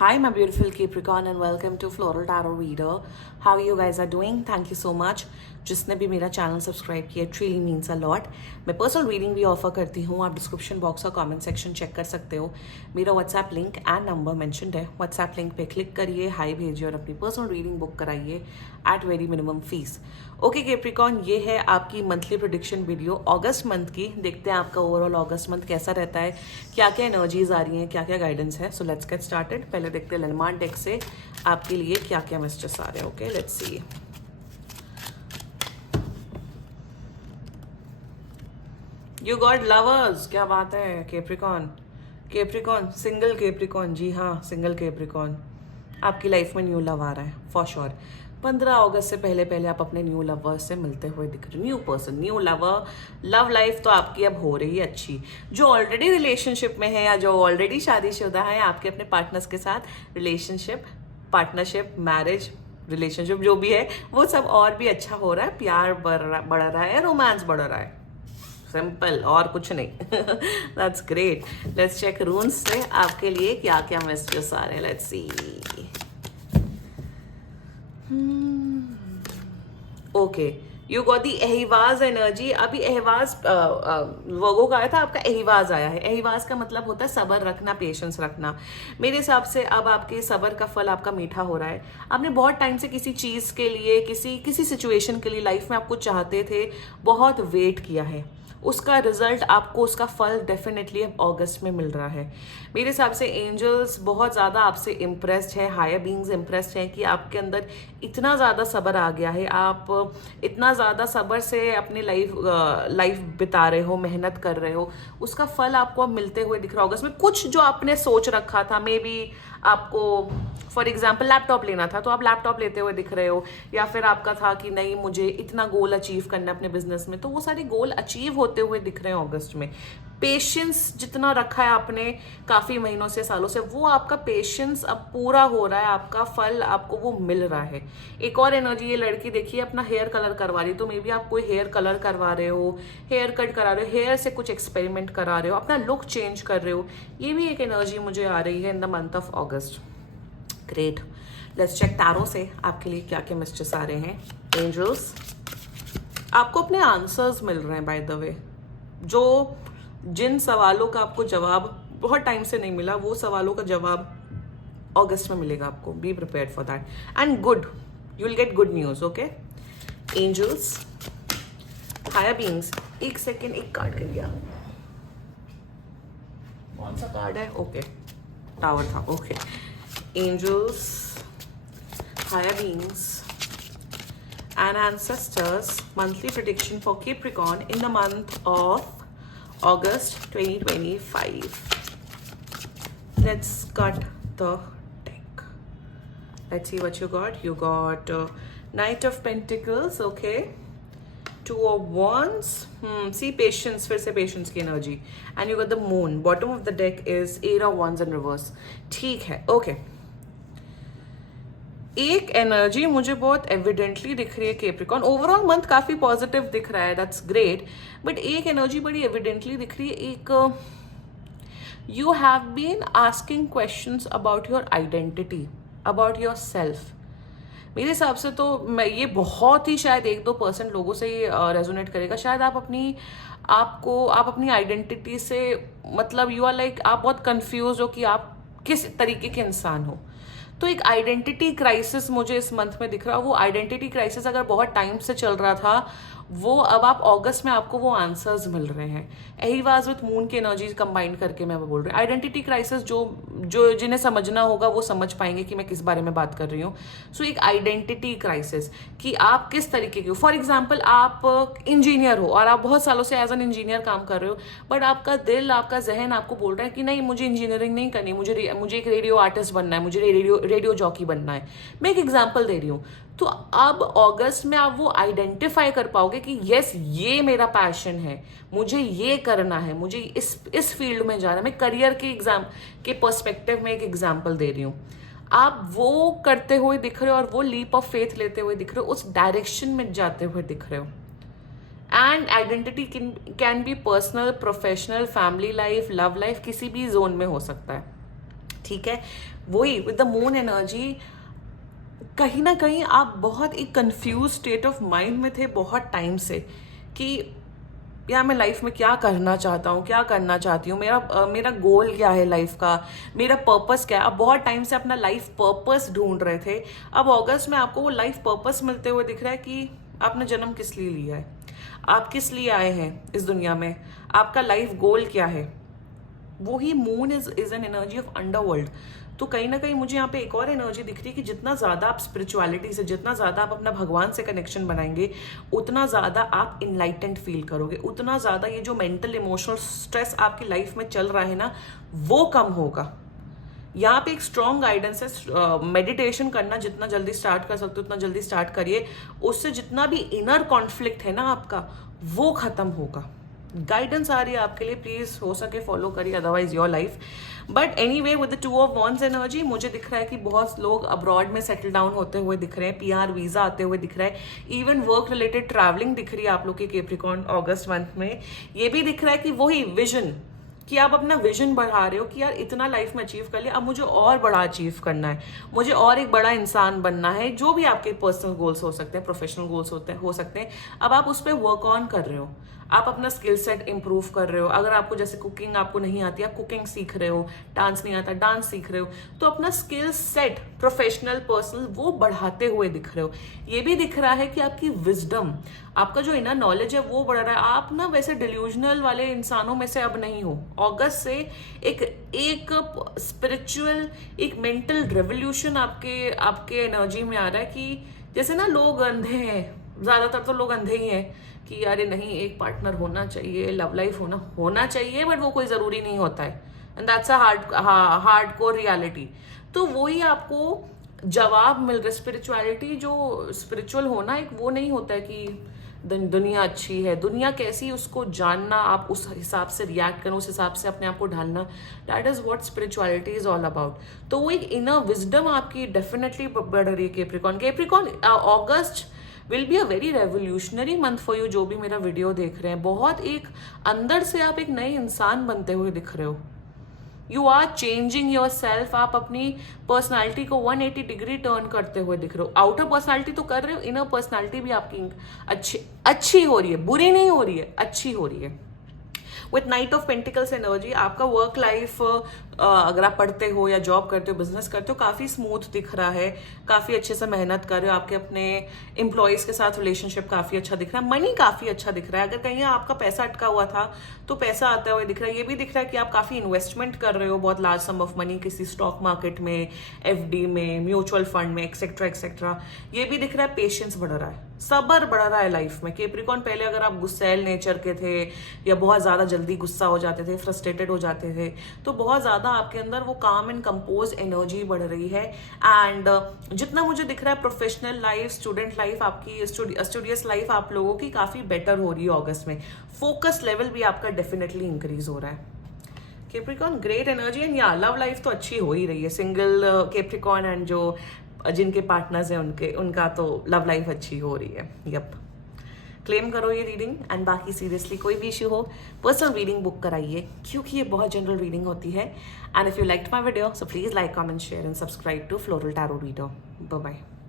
Hi, my beautiful Capricorn, and welcome to Floral Tarot Reader. How you guys are doing? Thank you so much. जिसने भी मेरा channel subscribe किया, it really means a lot. मैं personal reading भी offer करती हूँ. आप description box और कमेंट सेक्शन चेक कर सकते हो. मेरा WhatsApp link and number mentioned है. व्हाट्सएप लिंक पे क्लिक करिए, हाई भेजिए और अपनी पर्सनल रीडिंग बुक कराइए at very minimum fees. Okay Capricorn, ये है आपकी मंथली प्रेडिक्शन वीडियो अगस्त मंथ की. देखते हैं आपका ओवरऑल अगस्त मंथ कैसा रहता है, क्या क्या एनर्जीज आ रही हैं, क्या क्या गाइडेंस है. So let's get started. पहले देखते हैं लेनमार्क डेक से आपके लिए क्या क्या मैसेजेस आ रहे हैं. Okay, let's see. You got lovers. क्या बात है कैप्रिकॉर्न. Capricorn, single Capricorn. जी हाँ, सिंगल कैप्रिकॉर्न. आपकी लाइफ में न्यू लव आ रहा है फॉर श्योर. 15 अगस्त से पहले पहले आप अपने न्यू लवर से मिलते हुए दिख रहे हो. New person, new lover. Love life तो आपकी अब हो रही है अच्छी. जो ऑलरेडी रिलेशनशिप में है या जो ऑलरेडी शादीशुदा है, आपके अपने पार्टनर्स के साथ रिलेशनशिप, पार्टनरशिप, मैरिज, रिलेशनशिप जो भी है वो सब और भी अच्छा हो रहा है. प्यार बढ़ रहा है, रोमांस बढ़ रहा है. सिंपल, और कुछ नहीं. That's great. Let's check runes से आपके लिए क्या क्या मैसेजेस आ रहे हैं. Let's see. Okay, you got the Ehwaz energy. अभी एहिवाज वर्गो का आया था, आपका एहिवाज आया है. एहिवाज का मतलब होता है सब्र रखना, पेशेंस रखना. मेरे हिसाब से अब आपके सब्र का फल आपका मीठा हो रहा है. आपने बहुत टाइम से किसी चीज़ के लिए, किसी सिचुएशन के लिए लाइफ में आप कुछ चाहते थे, बहुत वेट किया है. उसका रिजल्ट आपको, उसका फल डेफिनेटली अब अगस्त में मिल रहा है. मेरे हिसाब से एंजल्स बहुत ज़्यादा आपसे इम्प्रेस्ड है, हायर बीइंग्स इम्प्रेस्ड हैं कि आपके अंदर इतना ज़्यादा सब्र आ गया है. आप इतना ज़्यादा सब्र से अपनी लाइफ बिता रहे हो, मेहनत कर रहे हो. उसका फल आपको अब मिलते हुए दिख रहा है अगस्त में. कुछ जो आपने सोच रखा था, मे बी आपको फॉर एग्जाम्पल लैपटॉप लेना था, तो आप लैपटॉप लेते हुए दिख रहे हो. या फिर आपका था कि नहीं, मुझे इतना गोल अचीव करना है अपने बिजनेस में, तो वो सारे गोल अचीव होते हुए दिख रहे हैं अगस्त में. पेशेंस जितना रखा है आपने काफ़ी महीनों से, सालों से, वो आपका पेशेंस अब पूरा हो रहा है. आपका फल आपको वो मिल रहा है. एक और एनर्जी, ये लड़की देखिए अपना हेयर कलर करवा रही है. तो मे बी आप कोई हेयर कलर करवा रहे हो, हेयर कट करा रहे हो, हेयर से कुछ एक्सपेरिमेंट करा रहे हो, अपना लुक चेंज कर रहे हो. ये भी एक एनर्जी मुझे आ रही है in the month of August. Great. Let's check tarot से आपके लिए क्या क्या मैसेजेस आ रहे हैं. एंजल्स, आपको अपने आंसर्स मिल रहे हैं बाय द वे. जो जिन सवालों का आपको जवाब बहुत टाइम से नहीं मिला, वो सवालों का जवाब अगस्त में मिलेगा आपको. Be prepared for that and good, you will get good news. Okay angels, higher beings. एक सेकेंड, एक कार्ड कर लिया. कौन सा कार्ड है? ओके, टावर था. Okay, angels, higher beings, and ancestors. Monthly prediction for Capricorn in the month of August 2025. Let's cut the deck. Let's see what you got. You got Knight of Pentacles. Okay, Two of Wands. See, patience. फिर से patience की energy. And you got the Moon. Bottom of the deck is Eight of Wands in reverse. ठीक है. Okay. एक energy मुझे बहुत evidently दिख रही है कैप्रिकॉर्न. ओवरऑल मंथ काफी पॉजिटिव दिख रहा है, दैट्स ग्रेट. बट एक एनर्जी बड़ी एविडेंटली दिख रही है. एक, you have been asking questions about योर आइडेंटिटी, अबाउट योर सेल्फ. मेरे हिसाब से तो मैं ये बहुत ही शायद 1-2% लोगों से ही रेजोनेट करेगा. शायद आप अपनी आइडेंटिटी से, मतलब यू आर लाइक, आप बहुत कंफ्यूज हो कि आप किस तरीके के इंसान हो. तो एक आइडेंटिटी क्राइसिस मुझे इस मंथ में दिख रहा है. वो आइडेंटिटी क्राइसिस अगर बहुत टाइम से चल रहा था, वो अब आप अगस्त में आपको वो आंसर्स मिल रहे हैं. एहिवाज विथ मून की एनर्जीज कंबाइन करके मैं बोल रही हूँ. आइडेंटिटी क्राइसिस जो जिन्हें समझना होगा वो समझ पाएंगे कि मैं किस बारे में बात कर रही हूँ. सो एक आइडेंटिटी क्राइसिस कि आप किस तरीके के हो. फॉर एग्जाम्पल, आप इंजीनियर हो और आप बहुत सालों से एज एन इंजीनियर काम कर रहे हो, बट आपका दिल, आपका जहन आपको बोल रहा है कि नहीं, मुझे इंजीनियरिंग नहीं करनी, मुझे एक रेडियो आर्टिस्ट बनना है, मुझे रेडियो जॉकी बनना है. मैं एक एग्जाम्पल दे रही हूँ. तो अब अगस्त में आप वो आइडेंटिफाई कर पाओगे कि यस, ये मेरा पैशन है, मुझे ये करना है, मुझे इस फील्ड में जाना है. मैं करियर के पर्सपेक्टिव में एक एग्जाम्पल दे रही हूँ. आप वो करते हुए दिख रहे हो और वो लीप ऑफ फेथ लेते हुए दिख रहे हो, उस डायरेक्शन में जाते हुए दिख रहे हो. And identity can be personal, professional, family life, love life, किसी भी जोन में हो सकता है. ठीक है, वही विद द मून एनर्जी कहीं ना कहीं आप बहुत एक कंफ्यूज स्टेट ऑफ माइंड में थे बहुत टाइम से कि यार मैं लाइफ में क्या करना चाहता हूँ, क्या करना चाहती हूँ, मेरा गोल क्या है लाइफ का, मेरा पर्पस क्या है। अब बहुत टाइम से अपना लाइफ पर्पस ढूंढ रहे थे, अब अगस्त में आपको वो लाइफ पर्पस मिलते हुए दिख रहा है कि आपने जन्म किस लिए लिया है, आप किस लिए आए हैं इस दुनिया में, आपका लाइफ गोल क्या है। वो ही moon is an energy of underworld. तो कहीं ना कहीं मुझे यहाँ पे एक और एनर्जी दिख रही है कि जितना ज़्यादा आप स्पिरिचुअलिटी से, जितना ज़्यादा आप अपना भगवान से कनेक्शन बनाएंगे, उतना ज़्यादा आप इनलाइटेंड फील करोगे, उतना ज़्यादा ये जो मेंटल इमोशनल स्ट्रेस आपकी लाइफ में चल रहा है ना, वो कम होगा। यहाँ पे एक स्ट्रॉन्ग गाइडेंस है, मेडिटेशन करना जितना जल्दी स्टार्ट कर सकते हो उतना जल्दी स्टार्ट करिए। उससे जितना भी इनर कॉन्फ्लिक्ट है ना आपका, वो खत्म होगा। गाइडेंस आ रही है आपके लिए, प्लीज हो सके फॉलो करिए, otherwise your life. But any way with the 2 of wands energy मुझे दिख रहा है कि बहुत लोग अब्रॉड में सेटल डाउन होते हुए दिख रहे हैं, PR वीजा आते हुए दिख रहा है, इवन वर्क रिलेटेड ट्रैवलिंग दिख रही है आप लोग के कैप्रिकॉर्न अगस्त मंथ में। ये भी दिख रहा है कि वही विजन, कि आप अपना विजन बढ़ा रहे हो कि यार इतना लाइफ में अचीव कर लिया, अब मुझे और बड़ा अचीव करना है, मुझे और एक बड़ा इंसान बनना है। जो भी आपके पर्सनल गोल्स हो सकते हैं, प्रोफेशनल गोल्स हो सकते हैं, अब आप उस पर वर्क ऑन कर रहे हो, आप अपना स्किल सेट इंप्रूव कर रहे हो। अगर आपको जैसे कुकिंग आपको नहीं आती, आप कुकिंग सीख रहे हो, डांस नहीं आता, डांस सीख रहे हो, तो अपना स्किल सेट प्रोफेशनल पर्सनल वो बढ़ाते हुए दिख रहे हो। ये भी दिख रहा है कि आपकी विजडम, आपका जो इनर नॉलेज है वो बढ़ रहा है। आप ना वैसे डिल्यूजनल वाले इंसानों में से अब नहीं हो। अगस्त से एक स्पिरिचुअल, एक मेंटल रेवोल्यूशन आपके आपके एनर्जी में आ रहा है कि जैसे ना लोग अंधे हैं, ज्यादातर तो लोग अंधे ही हैं कि यार नहीं एक पार्टनर होना चाहिए, लव लाइफ होना चाहिए, बट वो कोई जरूरी नहीं होता है, and that's a hard core reality. तो वही आपको जवाब मिल रहा। स्पिरिचुअलिटी, जो स्पिरिचुअल होना एक वो नहीं होता है कि दुनिया अच्छी है, दुनिया कैसी उसको जानना, आप उस हिसाब से रिएक्ट करना, उस हिसाब से अपने आप को ढालना, that is what spirituality is all about. तो वो एक इनर विजडम आपकी डेफिनेटली बढ़ रही है Capricorn. August will be a very revolutionary month for you. जो भी मेरा वीडियो देख रहे हैं, बहुत एक अंदर से आप एक नए इंसान बनते हुए दिख रहे हो। You are changing yourself. आप अपनी पर्सनैलिटी को 180 डिग्री टर्न करते हुए दिख रहे हो। आउटर पर्सनैलिटी तो कर रहे हो, इनर पर्सनैलिटी भी आपकी अच्छी हो रही है, बुरी नहीं हो रही है, अच्छी हो रही है। With night of pentacles energy आपका वर्क लाइफ, अगर आप पढ़ते हो या जॉब करते हो, बिजनेस करते हो, काफ़ी स्मूथ दिख रहा है, काफ़ी अच्छे से मेहनत कर रहे हो, आपके अपने एम्प्लॉयज़ के साथ रिलेशनशिप काफ़ी अच्छा दिख रहा है, मनी काफ़ी अच्छा दिख रहा है। अगर कहीं आपका पैसा अटका हुआ था तो पैसा आता हुआ दिख रहा है। ये भी दिख रहा है कि आप काफ़ी इन्वेस्टमेंट कर रहे हो, बहुत लार्ज सम ऑफ मनी किसी स्टॉक मार्केट में, FD में, म्यूचुअल फंड में, एक्सेट्रा एक्सेट्रा। ये भी दिख रहा है पेशेंस बढ़ रहा है, सब्र बढ़ रहा है लाइफ में। कैप्रिकॉर्न, पहले अगर आप गुस्सैल नेचर के थे या बहुत ज़्यादा जल्दी गुस्सा हो जाते थे, फ्रस्ट्रेटेड हो जाते थे, तो बहुत ज़्यादा आपके अंदर वो काम एंड कंपोज एनर्जी बढ़ रही है। एंड जितना मुझे दिख रहा है प्रोफेशनल लाइफ, स्टूडेंट लाइफ, आपकी स्टूडियस लाइफ आप लोगों की काफ़ी बेटर हो रही है अगस्त में। फोकस लेवल भी आपका डेफिनेटली इंक्रीज हो रहा है। Capricorn great energy. एंड या लव लाइफ तो अच्छी हो ही रही है। सिंगल कैप्रिकॉर्न एंड जो जिनके पार्टनर्स हैं उनका तो लव लाइफ अच्छी हो रही है। यप, क्लेम करो ये रीडिंग। एंड बाकी सीरियसली कोई भी इशू हो, पर्सनल रीडिंग बुक कराइए, क्योंकि ये बहुत जनरल रीडिंग होती है। And if you liked my video, so please like, comment, share and subscribe to floral tarot reader. Bye bye.